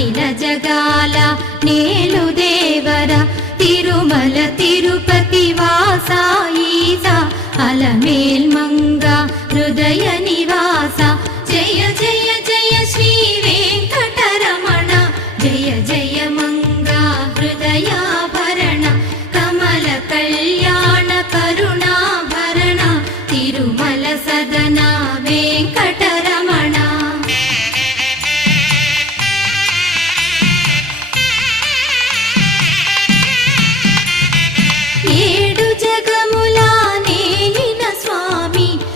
అఖిల జగాల నేలు దేవర తిరుమల తిరుపతి వాసా ఈసా అలమేల్ మంగ హృదయ నివాస జయ జయ జయ శ్రీ వెంకటరమణ జయ జయ మంగ హృదయాభరణ కమల కళ్యాణ కరుణాభరణ తిరుమల సదన వెంకటరమణ